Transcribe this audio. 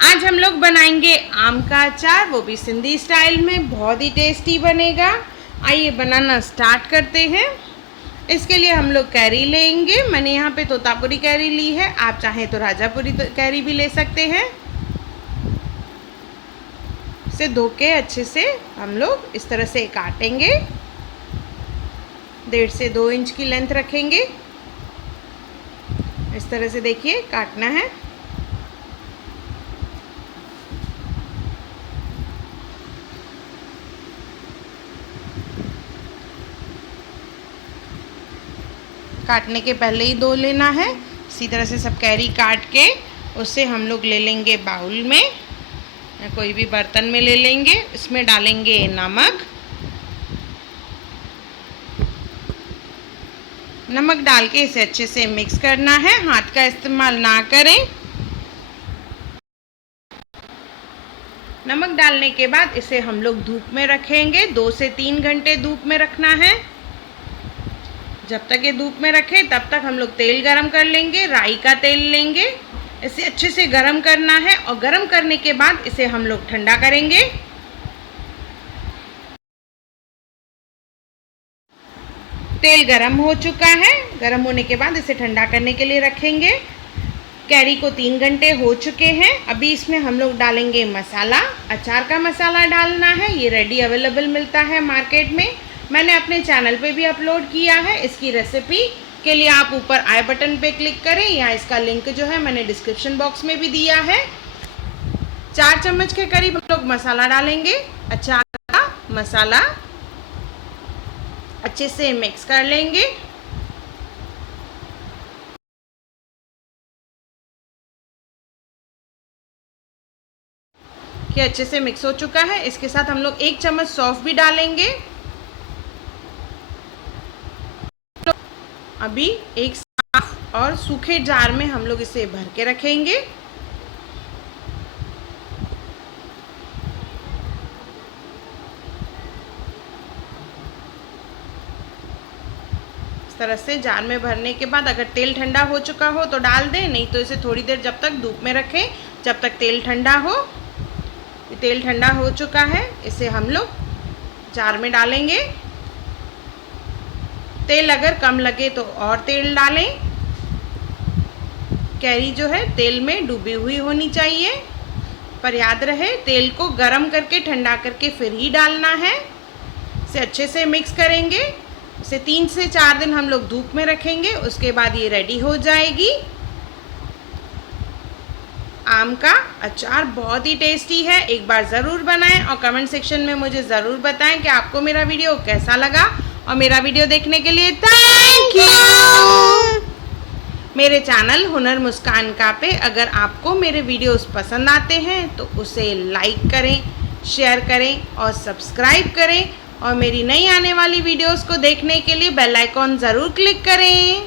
आज हम लोग बनाएंगे आम का अचार, वो भी सिंधी स्टाइल में। बहुत ही टेस्टी बनेगा। आइए बनाना स्टार्ट करते हैं। इसके लिए हम लोग कैरी लेंगे। मैंने यहाँ पे तोतापुरी कैरी ली है, आप चाहें तो राजापुरी कैरी भी ले सकते हैं। इसे धो के अच्छे से हम लोग इस तरह से काटेंगे। 1.5 से 2 इंच की लेंथ रखेंगे। इस तरह से देखिए काटना है। काटने के पहले ही धो लेना है। इसी तरह से सब कैरी काट के उससे हम लोग ले लेंगे बाउल में या कोई भी बर्तन में ले लेंगे। इसमें डालेंगे नमक। नमक डाल के इसे अच्छे से मिक्स करना है, हाथ का इस्तेमाल ना करें। नमक डालने के बाद इसे हम लोग धूप में रखेंगे। 2 से 3 घंटे धूप में रखना है। जब तक ये धूप में रखें तब तक हम लोग तेल गरम कर लेंगे। राई का तेल लेंगे, इसे अच्छे से गरम करना है और गरम करने के बाद इसे हम लोग ठंडा करेंगे। तेल गरम हो चुका है। गरम होने के बाद इसे ठंडा करने के लिए रखेंगे। कैरी को 3 घंटे हो चुके हैं। अभी इसमें हम लोग डालेंगे मसाला। अचार का मसाला डालना है। ये रेडी अवेलेबल मिलता है मार्केट में। मैंने अपने चैनल पे भी अपलोड किया है। इसकी रेसिपी के लिए आप ऊपर आई बटन पे क्लिक करें या इसका लिंक जो है मैंने डिस्क्रिप्शन बॉक्स में भी दिया है। 4 चम्मच के करीब हम लोग मसाला डालेंगे। अचार का मसाला अच्छे से मिक्स कर लेंगे। ये अच्छे से मिक्स हो चुका है। इसके साथ हम लोग 1 चम्मच सौंफ भी डालेंगे। अभी एक साफ और सूखे जार में हम लोग इसे भर के रखेंगे। इस तरह से जार में भरने के बाद अगर तेल ठंडा हो चुका हो तो डाल दें, नहीं तो इसे थोड़ी देर जब तक धूप में रखें जब तक तेल ठंडा हो। तेल ठंडा हो चुका है, इसे हम लोग जार में डालेंगे। तेल अगर कम लगे तो और तेल डालें। कैरी जो है तेल में डूबी हुई होनी चाहिए, पर याद रहे तेल को गरम करके ठंडा करके फिर ही डालना है। इसे अच्छे से मिक्स करेंगे। इसे 3 से 4 दिन हम लोग धूप में रखेंगे, उसके बाद ये रेडी हो जाएगी। आम का अचार बहुत ही टेस्टी है। एक बार ज़रूर बनाएं और कमेंट सेक्शन में मुझे ज़रूर बताएं कि आपको मेरा वीडियो कैसा लगा। और मेरा वीडियो देखने के लिए थैंक यू। मेरे चैनल हुनर मुस्कान का पे अगर आपको मेरे वीडियोस पसंद आते हैं तो उसे लाइक करें, शेयर करें और सब्सक्राइब करें। और मेरी नई आने वाली वीडियोस को देखने के लिए बेल आइकॉन ज़रूर क्लिक करें।